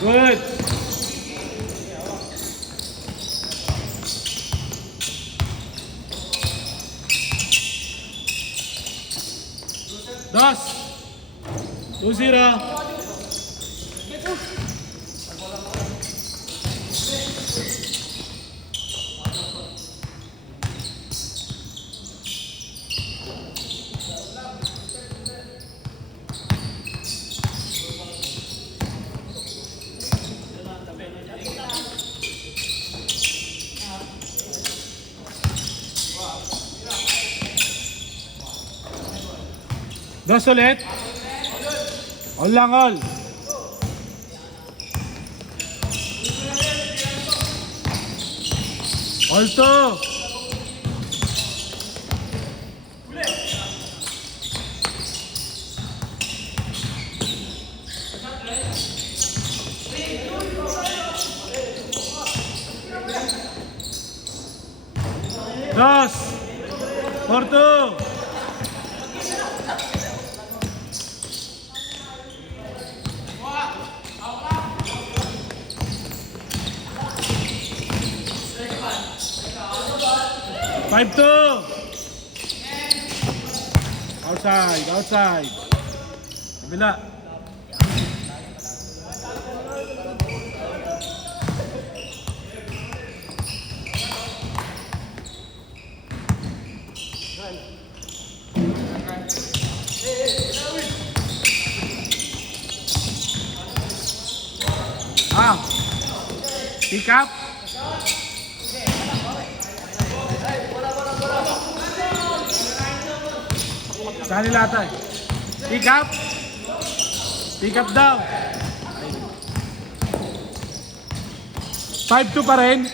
Good. Das. 2-0. Dos ulit. All lang all. All two. Dos. 4-2. Five two. Outside, outside. Kabila. Ah. Pick up. Saan nila tayo? Pick up. Pick up daw. 5-2 pa rin.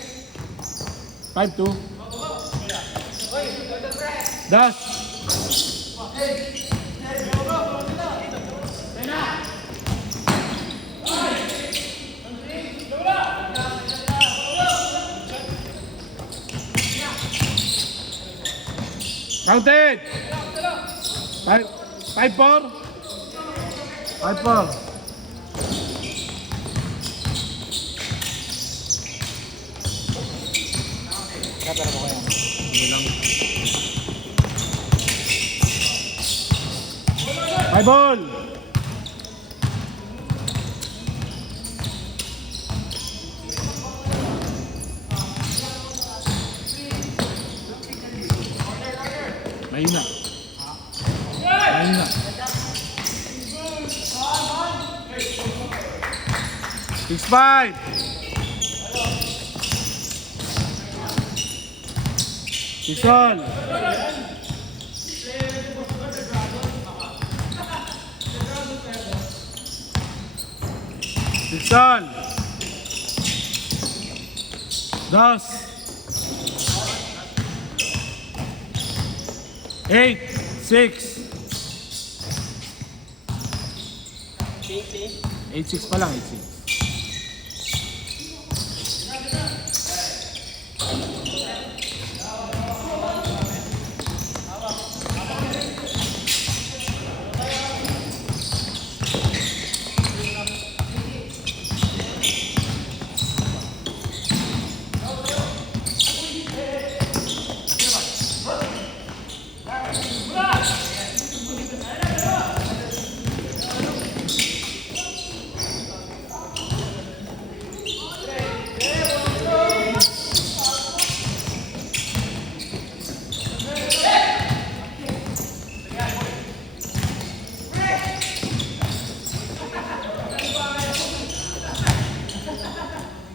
5-2. Das. Counted. 5-4. 5-4. Kapera mo kaya? Hindi lang. 5 ball. Mahina. Mahina. 6-5. Sison. Sison. Das. 8-6. 8-6 pa lang, 8-6.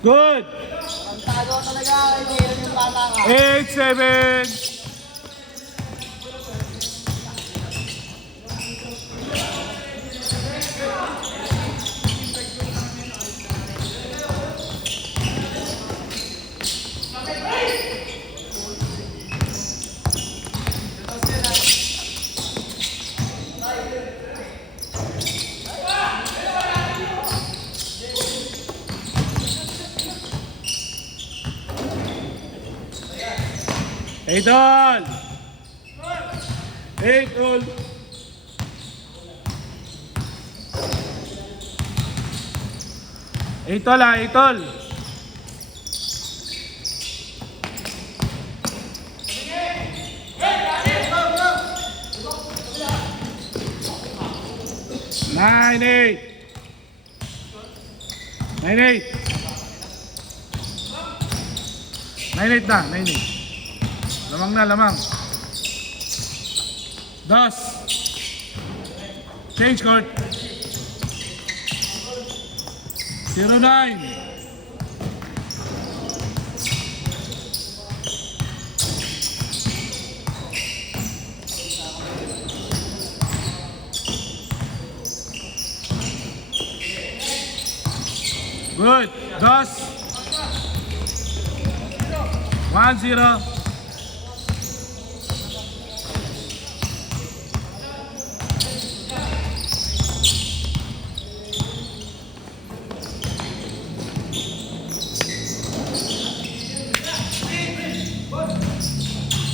Good. Ang tago talaga, hindi yung bata ka. 8-7. Eight all. 8 all. Itol ha, itol. Nine, eight. 9-8. 9-8 na, 9-8. Lamang na, lamang. Dos. Change court. 0-9. Good. Dos. 1-0.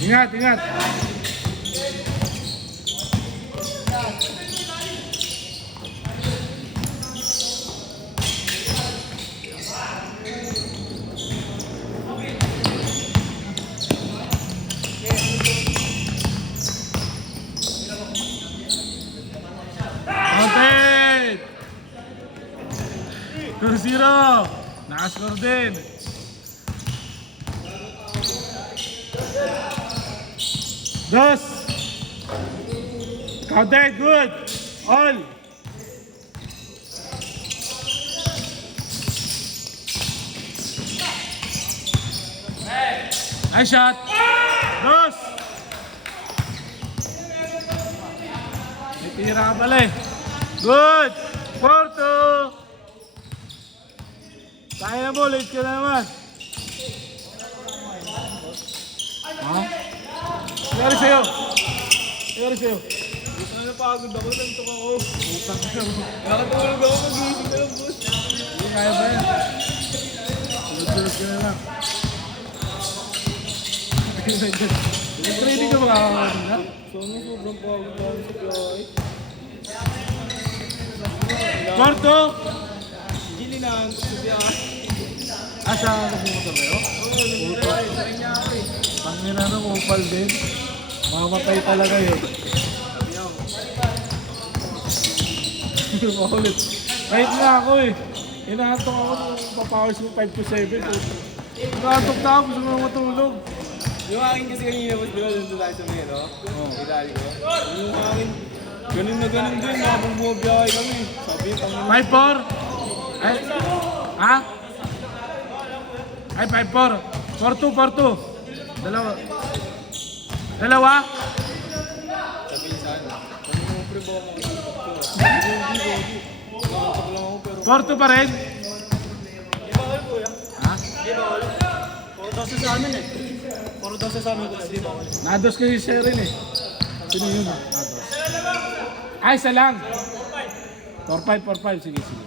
Ingat, ingat. Counted! 2-0. Nakascore din. Dos. Counted, good. All. Nice shot. Dos. May tira ka pala eh. Good. 4-2. Kaya mo, late ka na naman. Ha? Nangyari sa'yo? Nangyari sa'yo? Gusto na napagod ako, nantok ako. Utang ka mo. Nakatulog ako, mag-iisip na lang, boss. Hindi kaya ba yan? Tulog-tulog ka na lang. Training ka ba kakakaroon na? Sobrang pagod ako sa biyahe. Korto! Gili na, sa biyahe. Asa nagmumotor kayo? Puto. Pangina ng upal din. Mamatay talaga yun. Makulit. Kahit nga ako eh. Inaantok ako nung papawers mo 5 to 7. Inaantok na ako, gusto mo matulog. Yung akin kasi kanina, boss, di ba, nandun tayo sa may, no? Oo. Idali ko. Yung akin, ganun na ganun din, habang bumabiyahe kami. Sabi, pang 5-4? Ay, ha? Ay, 5-4. 4-2, 4-2. Dalawa. Dalawa? sabi niya sana. Kung mo pre ba ako hindi. Nakakapag lang ako, pero... 4-2 pa rin? Di ba all, kuya? Ha? Di ba all? Puro daw sa amin eh. Puro daw sa amin, kuya. Di ba all? Nados kayo siya rin eh. Sino yun ah? Nados. Ay, isa lang. 4-5, 4-5. Sige, sige.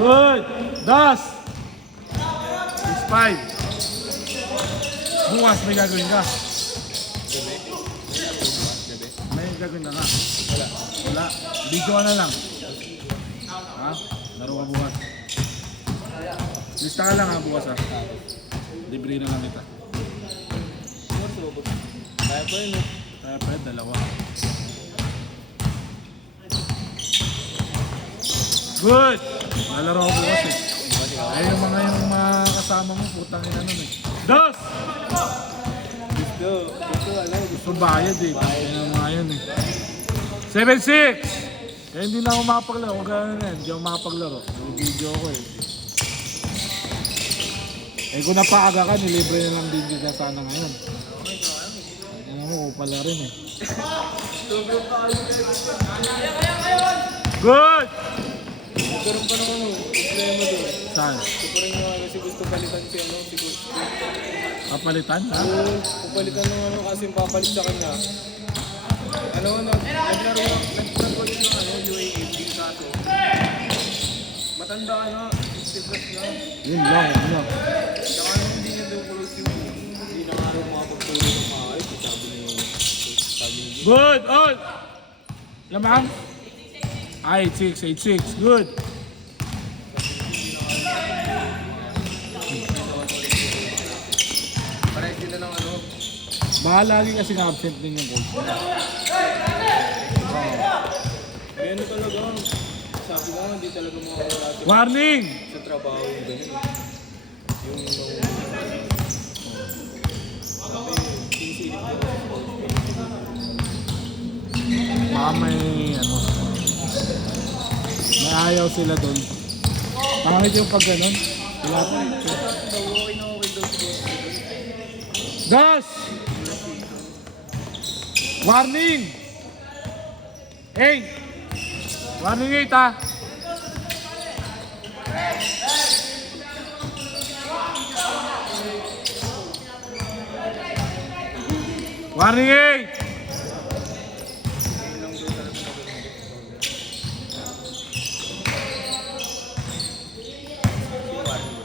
Good. Das. 6-5. Bukas may gagawin ka. May gagawin ka nga. Wala. Wala. Video ka na lang. Ha? Laro ka bukas. Lista ka lang ha bukas ha. Libre na lang kita. Kaya pa yun eh. Kaya pa yun, dalawa. Good! Nalaro ko bukas eh. Ay yung mga kasama mo, putang ina nun eh. Dos! Gusto, alam. Gusto bayad eh. Bayad ng mga yun eh. 7-6! Kaya hindi na ako makapaglaro. Kung gano'n na yan, hindi ako makapaglaro. Yung video ko eh. Eh kung napaaga ka, nilibre na lang din kita sana ngayon. Ano mo, kupala rin eh. Good! Nagkaroon pa naman problema doon. Saan? Ito pa rin yung kasi gusto palitan si ano, si Gusto. Papalitan ha? Pupalitan ng ano kasi yung papalit sa kanya. Ano, naglaro din ng ano, UAE, yung kaso. Matanda ano, 60 plus na. Yun lang, yun lang. Saka ano, hindi niya daw close yung hindi na nga daw makapagtulog ng maayos. Sabi Good, all. Lamang. 8-6, 8-6. Good. Parehas sila ng ano. Baka lagi kasi absent din yung coach. Ganyan talaga. Sabi ko, hindi talaga makakawala Warning! sa trabaho yung ganyan. Yung Baka may ano. May ayaw sila doon. Pangit yung pag ganun. Wala pa. Gas! Warning! Hey! Warning 8 ha! Warning 8!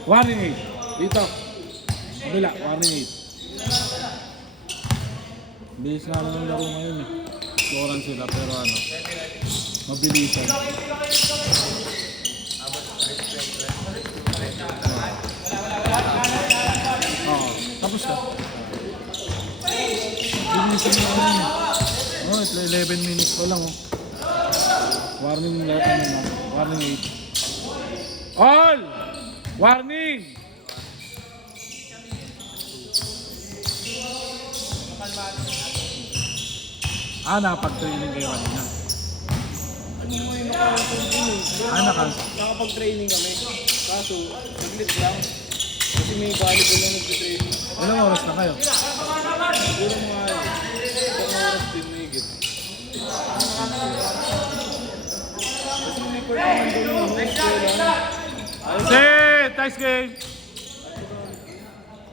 Warning 8. Dito. Kabila. Warning 8. Bilis nga lang ng laro ngayon eh. Scorean sila pero ano. Mabilisan. Oo. Tapos ka. Bilisan na lang yun. Oh, 11 minutes pa lang oh. Warning na. Warning 8. All! Warning! Nakapag-training kayo kanina. ano mo yung nakapag-training? Nakapag-training kami. Kaso, saglit lang. Kasi may volleyball na nag-training. Ilang oras na kayo? Siguro mga isang oras din may higit. Kasi may court naman doon yung host ko lang. Set! Nice game!